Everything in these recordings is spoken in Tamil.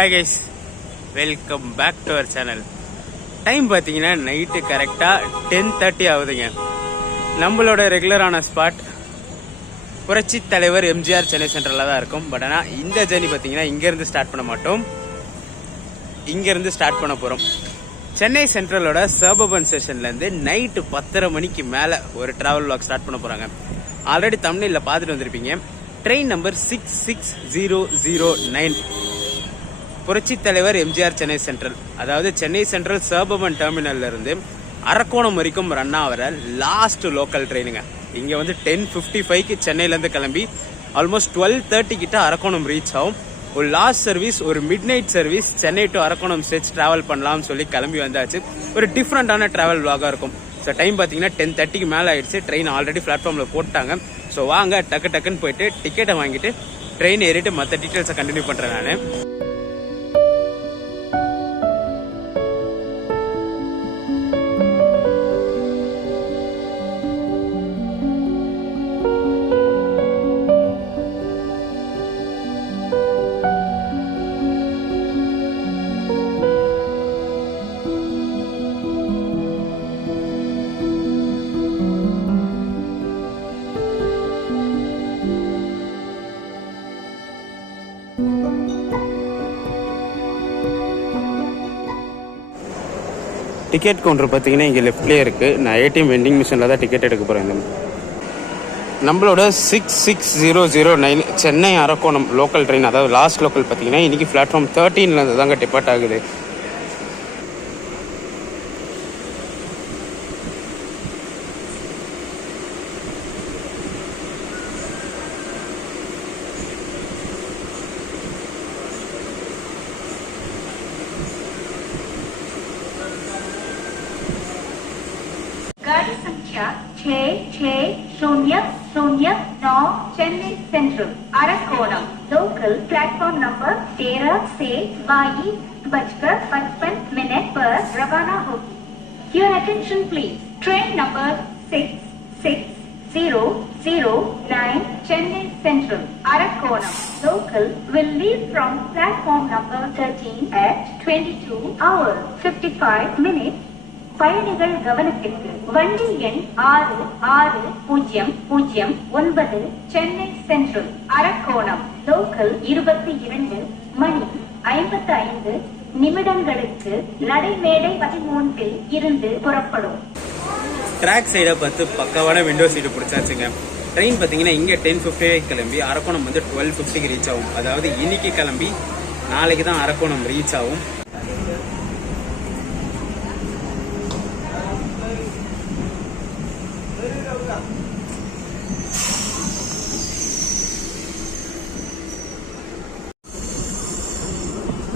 Hi guys, welcome back to our channel. Time பார்த்தீங்கன்னா நைட்டு கரெக்டாக 10:30 ஆகுதுங்க. நம்மளோட ரெகுலரான ஸ்பாட் புரட்சி தலைவர் எம்ஜிஆர் சென்னை சென்ட்ரலில் தான் இருக்கும். பட் ஆனால் இந்த ஜேர்னி பார்த்தீங்கன்னா இங்கேருந்து ஸ்டார்ட் பண்ண மாட்டோம், இங்கேருந்து ஸ்டார்ட் பண்ண போகிறோம். சென்னை சென்ட்ரலோட சபர்பன் ஸ்டேஷன்லேருந்து நைட்டு 10:30 மணிக்கு மேலே ஒரு ட்ராவல் வாக் ஸ்டார்ட் பண்ண போகிறாங்க. ஆல்ரெடி தமிழில் பார்த்துட்டு வந்திருப்பீங்க. ட்ரெயின் நம்பர் 66009, புரட்சி தலைவர் எம்ஜிஆர் சென்னை சென்ட்ரல். அதாவது சென்னை சென்ட்ரல் சபர்பன் டெர்மினல்ல இருந்து அரக்கோணம் வரைக்கும் ரன் ஆகிற லாஸ்ட் லோக்கல் ட்ரெயினுங்க. இங்கே வந்து 10:55க்கு சென்னையிலேருந்து கிளம்பி ஆல்மோஸ்ட் 12:30 கிட்ட அரக்கோணம் ரீச் ஆகும். ஒரு லாஸ்ட் சர்வீஸ், ஒரு mid night service Chennai to Arakkonam stage travel பண்ணலாம்னு சொல்லி கிளம்பி வந்தாச்சு. ஒரு டிஃப்ரெண்டான ட்ராவல் வாகாக இருக்கும். ஸோ டைம் பார்த்தீங்கன்னா 10:30க்கு மேலே ஆயிடுச்சு. ட்ரெயின் ஆல்ரெடி பிளாட்ஃபார்மில் போட்டாங்க. ஸோ வாங்க டக்குன்னு போயிட்டு டிக்கெட்டை வாங்கிட்டு ட்ரெயின் ஏறிட்டு மற்ற டீட்டெயில்ஸை கண்டினியூ பண்ணுறேன் நான். டிக்கெட் கவுண்டர் பார்த்தீங்கன்னா இங்கே லெஃப்ட்லேயே இருக்குது. நான் ஏடிஎம் வெண்டிங் மிஷினில் தான் டிக்கெட் எடுக்க போகிறேன். நம்மளோட 66009 சென்னை அரக்கோணம் லோக்கல் ட்ரெயின், அதாவது லாஸ்ட் லோக்கல் பார்த்தீங்கன்னா இன்றைக்கி பிளாட்ஃபார்ம் 13 தாங்க டிபார்ட் ஆகுது. गाड़ी संख्या 66009 Chennai central Arakkonam local platform number 13 से 22:55 पर रवाना होगी. Your attention please. Train number 66009 Chennai Central Arakonam local will leave from platform number 13 at 22:55. பயணிகள் கவனத்திற்கு. வண்டி எண் 6609 சென்னை சென்ட்ரல் அரக்கோணம் லோக்கல் 22:55 நடைமேடை 13 இருந்து புறப்படும். ட்ராக் சைடை பார்த்து பக்கவான விண்டோ சீட்டு பிடிச்சாச்சுங்க. ட்ரெயின் பார்த்தீங்கன்னா இங்கே 10:50 கிளம்பி அரக்கோணம் வந்து 12:50க்கு ரீச் ஆகும். அதாவது இன்னைக்கு கிளம்பி நாளைக்கு தான் அரக்கோணம் ரீச் ஆகும்.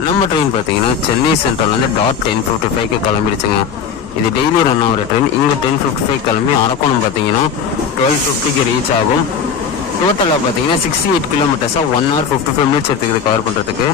நம்ம ட்ரெயின் பார்த்தீங்கன்னா சென்னை சென்ட்ரல்லேருந்து .10:55க்கு கிளம்பிடுச்சுங்க. இது டெய்லி ரன் ஆகிற ட்ரெயின். இங்கே 10:55 கிளம்பி அரக்கோணம் பார்த்தீங்கன்னா 12:50க்கு ரீச் ஆகும். டோட்டலாக பார்த்தீங்கன்னா 68 கிலோமீட்டர்ஸாக 1 hour 55 minutes எடுத்துக்குது கவர் பண்ணுறதுக்கு.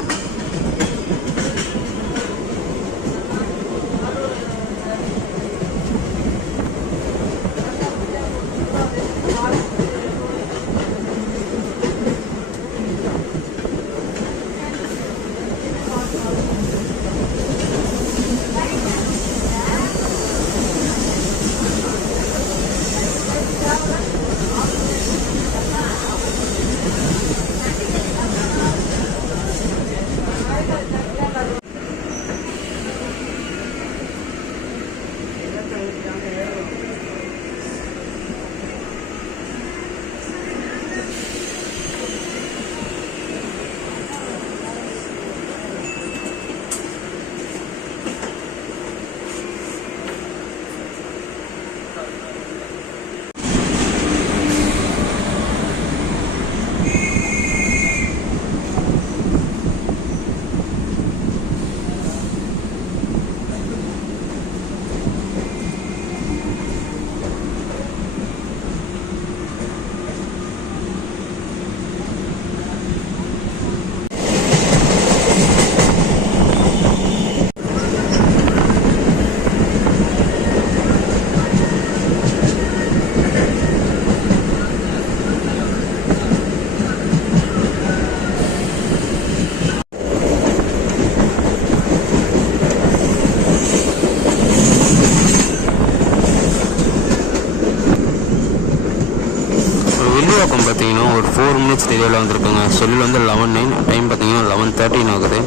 பார்த்தீங்கன்னா ஒரு 4 மினிட்ஸ் டிலேயில் வந்திருக்குங்க. ஷெட்யூல் வந்து 11:09, டைம் பார்த்தீங்கன்னா 11:13 ஆகுது.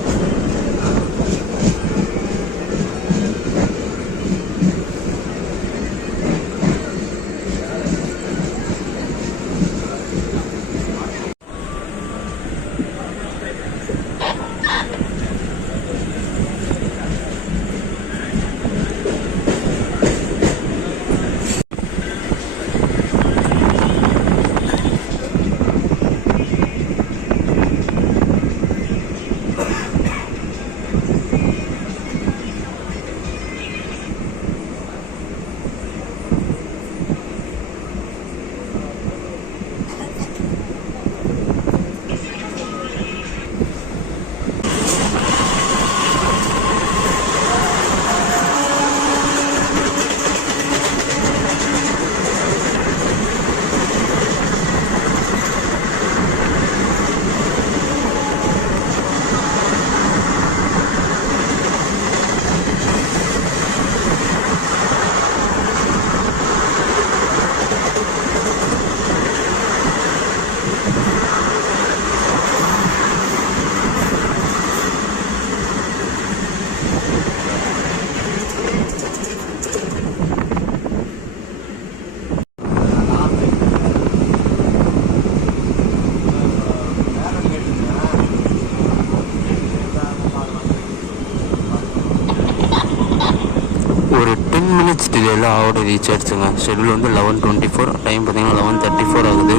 ஒரு 10 மினிட்ஸ் டிலேயில் ஆவடி ரீச் ஆகிடுச்சுங்க. ஷெட்யூல் வந்து 11:24, டைம் பார்த்தீங்கன்னா 11:34 ஆகுது.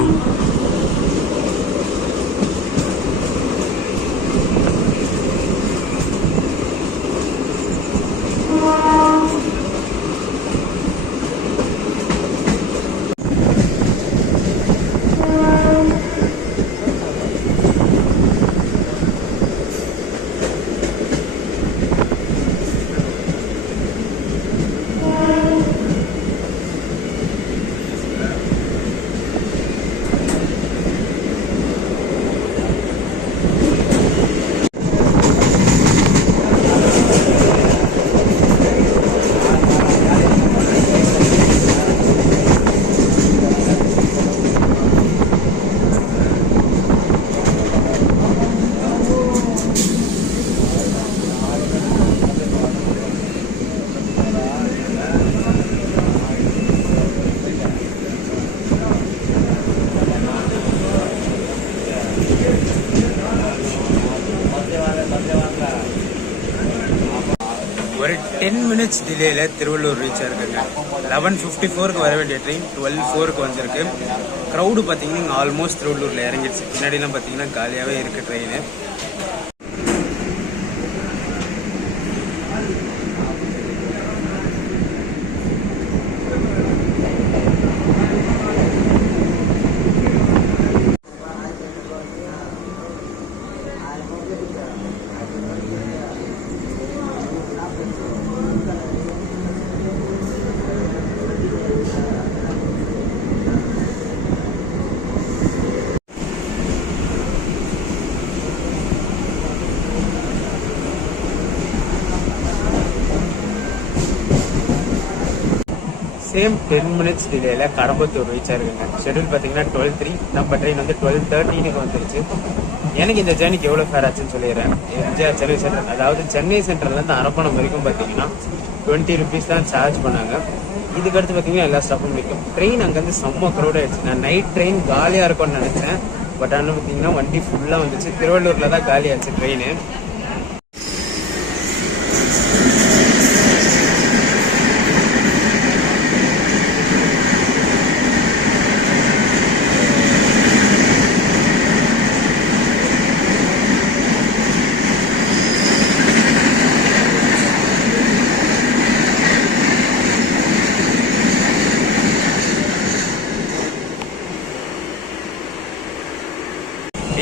ஒரு 10 மினிட்ஸ் டிலேயில் திருவள்ளூர் ரீச் ஆயிருக்குங்க. 11:54 வர வேண்டிய ட்ரெயின் 12:04 வந்திருக்கு. க்ரௌடு பார்த்தீங்கன்னா இங்கே ஆல்மோஸ்ட் திருவள்ளூரில் இறங்கிடுச்சு. பின்னாடிலாம் பார்த்தீங்கன்னா காலியாகவே இருக்குது ட்ரெயின். சேம் 10 மினிட்ஸ் டிலேயில் கடம்பத்தூர் ரீச் ஆயிருக்குங்க. ஷெட்யூல் பார்த்தீங்கன்னா 12:03, நம்ம ட்ரெயின் வந்து 12:13 வந்துருச்சு. எனக்கு இந்த ஜேர்னிக்கு எவ்வளோ ஃபேர் ஆச்சுன்னு சொல்லிடுறேன். எம்ஜிஆர் சென்னை சென்ட்ரல், அதாவது சென்னை சென்ட்ரல்லேருந்து அரக்கோணம் வரைக்கும் பார்த்தீங்கன்னா 20 rupees தான் சார்ஜ் பண்ணாங்க. இதுக்கடுத்து பார்த்தீங்கன்னா எல்லா ஸ்டாப்பும் நிற்கும். ட்ரெயின் அங்கேருந்து செம்ம க்ரௌட் ஆயிடுச்சு. நான் நைட் ட்ரெயின் காலியாக இருக்கும்னு நினச்சேன். பட் ஆனால் பார்த்தீங்கன்னா வண்டி ஃபுல்லாக வந்துச்சு. திருவள்ளூரில் தான் காலியாச்சு ட்ரெயின்.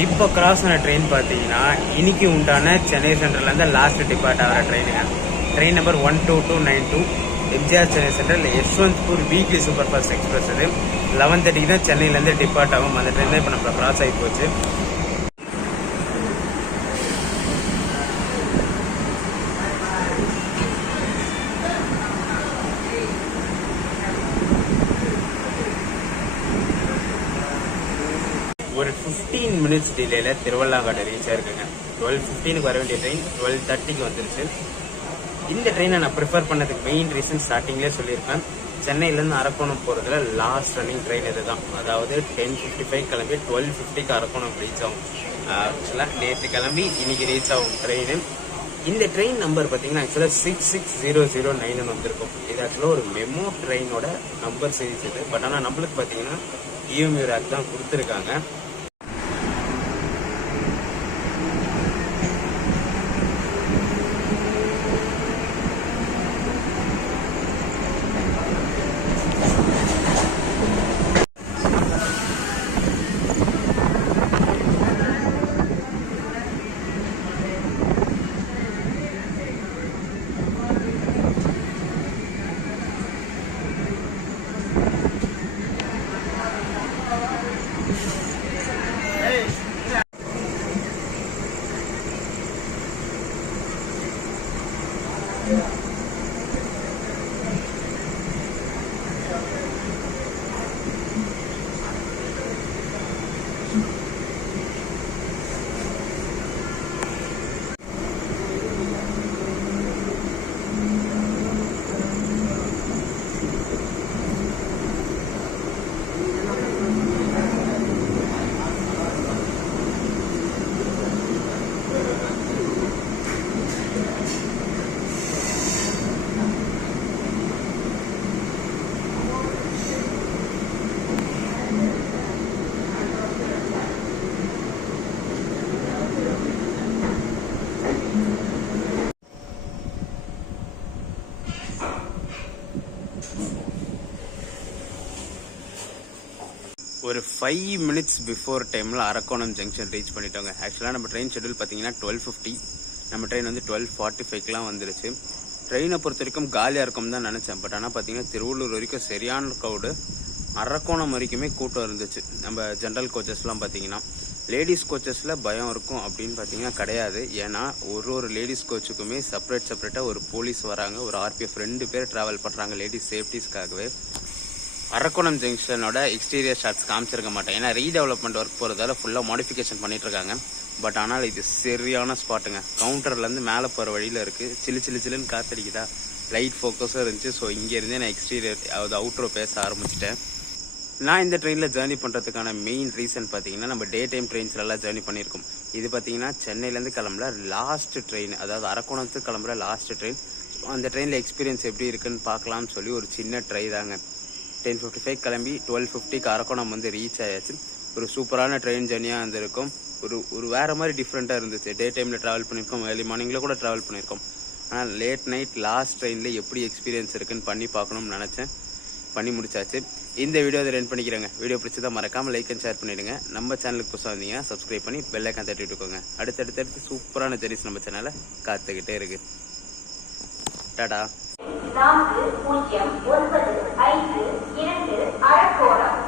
இப்போ கிராஸ் ஆன ட்ரெயின் பார்த்தீங்கன்னா இன்னைக்கு உண்டான சென்னை சென்ட்ரல்லேருந்து லாஸ்ட் டிபார்ட் ஆகிற ட்ரெயினுங்க. Train number 12292 MGR Chennai central Yesvantpur weekly superfast express. அது 11:30 தான் சென்னையிலேருந்து டிபார்ட் ஆகும். அந்த ட்ரெயின் தான் இப்போ நம்ம கிராஸ் ஆகி போச்சு. 15 மினிட்ஸ் டிலேல திருவள்ளாங்காடு ரீச் ஆயிருக்குங்க. 12:15 வர வேண்டிய ட்ரெயின் 12:30 வந்துருச்சு. இந்த ட்ரெயினை நான் ப்ரிஃபர் பண்ணதுக்கு மெயின் ரீசன் ஸ்டார்டிங்லேயே சொல்லியிருப்பேன். சென்னையிலேருந்து அரக்கோணம் போகிறதுல லாஸ்ட் ரன்னிங் ட்ரெயின் இது தான். அதாவது 10:55 கிளம்பி 12:50 அரக்கோணம் ரீச் ஆகும். ஆக்சுவலாக நேற்று கிளம்பி இன்னைக்கு ரீச் ஆகும் ட்ரெயின். இந்த ட்ரெயின் நம்பர் பார்த்தீங்கன்னா ஆக்சுவலாக 66009 வந்திருக்கும். இது ஆக்சுவலாக ஒரு மெமோ ட்ரெயினோட நம்பர் சீரிஸ் இது. பட் ஆனால் நம்மளுக்கு பார்த்தீங்கன்னா EMU ரேக் தான் கொடுத்துருக்காங்க. ஒரு 5 மினிட்ஸ் பிஃபோர் டைமில் அரக்கோணம் ஜங்ஷன் ரீச் பண்ணிட்டோங்க. ஆக்சுவலாக நம்ம ட்ரெயின் ஷெட்யூல் பார்த்தீங்கன்னா 12:50. நம்ம ட்ரெயின் வந்து 12:45 வந்துருச்சு. ட்ரெயினை பொறுத்த வரைக்கும் காலியாக இருக்கும் தான் நினச்சேன். பட் ஆனால் பார்த்தீங்கன்னா திருவள்ளூர் வரைக்கும் சரியான க்ரௌடு. அரக்கோணம் வரைக்குமே கூட்டம் இருந்துச்சு. நம்ம ஜென்ரல் கோச்சஸ்லாம் பார்த்தீங்கன்னா லேடிஸ் கோச்சஸில் பயம் இருக்கும் அப்படின்னு பார்த்தீங்கன்னா கிடையாது. ஏன்னா ஒரு லேடிஸ் கோச்சுக்குமே செப்பரேட்டாக ஒரு போலீஸ் வராங்க, ஒரு RPF 2 பேர் ட்ராவல் பண்ணுறாங்க லேடிஸ் சேஃப்டிஸ்க்காகவே. அரக்கோணம் ஜங்ஷனோட எக்ஸ்டீரியர் ஷாட்ஸ் காமிச்சிருக்க மாட்டேன். ஏன்னா ரீடெவலப்மெண்ட் ஒர்க் போகிறதால ஃபுல்லாக மாடிஃபிகேஷன் பண்ணிட்டு இருக்காங்க. பட் ஆனால் இது சரியான ஸ்பாட்டுங்க. கவுண்டர்லேருந்து மேலே போகிற வழியில் இருக்குது. சில்லுன்னு காத்தடிக்குதா, லைட் ஃபோக்கஸும் இருந்துச்சு. ஸோ இங்கேருந்தே நான் எக்ஸ்டீரியர் அதாவது அவுட்ரோ பேச ஆரம்பிச்சிட்டேன். நான் இந்த ட்ரெயினில் ஜேர்னி பண்ணுறதுக்கான மெயின் ரீசன் பார்த்தீங்கன்னா நம்ம டே டைம் ட்ரெயின்ஸ்லாம் ஜேர்னி பண்ணியிருக்கோம். இது பார்த்தீங்கன்னா சென்னையிலேருந்து கிளம்புற லாஸ்ட் ட்ரெயின், அதாவது அரக்கோணத்துக்கு கிளம்புற லாஸ்ட் ட்ரெயின். அந்த ட்ரெயினில் எக்ஸ்பீரியன்ஸ் எப்படி இருக்குன்னு பார்க்கலாம்னு சொல்லி ஒரு சின்ன ட்ரை தாங்க. 10:55 கிளம்பி 12:50 அரக்கோணம் வந்து ரீச் ஆயாச்சு. ஒரு சூப்பரான ட்ரெயின் ஜர்னியாக இருந்திருக்கும். ஒரு வேறு மாதிரி டிஃப்ரெண்ட்டாக இருந்துச்சு. டே டைமில் ட்ராவல் பண்ணியிருக்கோம், ஏர்லி மார்னிங்கில் கூட ட்ராவல் பண்ணியிருக்கோம். ஆனால் லேட் நைட் லாஸ்ட் ட்ரெயினில் எப்படி எக்ஸ்பீரியன்ஸ் இருக்குன்னு பண்ணி பார்க்கணும்னு நினச்சேன். பண்ணி முடிச்சாச்சு. இந்த வீடியோ அதை ரெண்ட் பண்ணிக்கிறேங்க. வீடியோ பிடிச்சதா மறக்காமல் லைக் அண்ட் ஷேர் பண்ணிவிடுங்க. நம்ம சேனலுக்கு புதுசாக வந்தீங்கன்னா சப்ஸ்கிரைப் பண்ணி பெல் ஐக்கான் தட்டி விட்டுக்கோங்க. அடுத்தடுத்து சூப்பரான ஜெர்னிஸ் நம்ம சேனலில் காத்துக்கிட்டே இருக்கு. டாடா. 4095 அரக்கோணம்.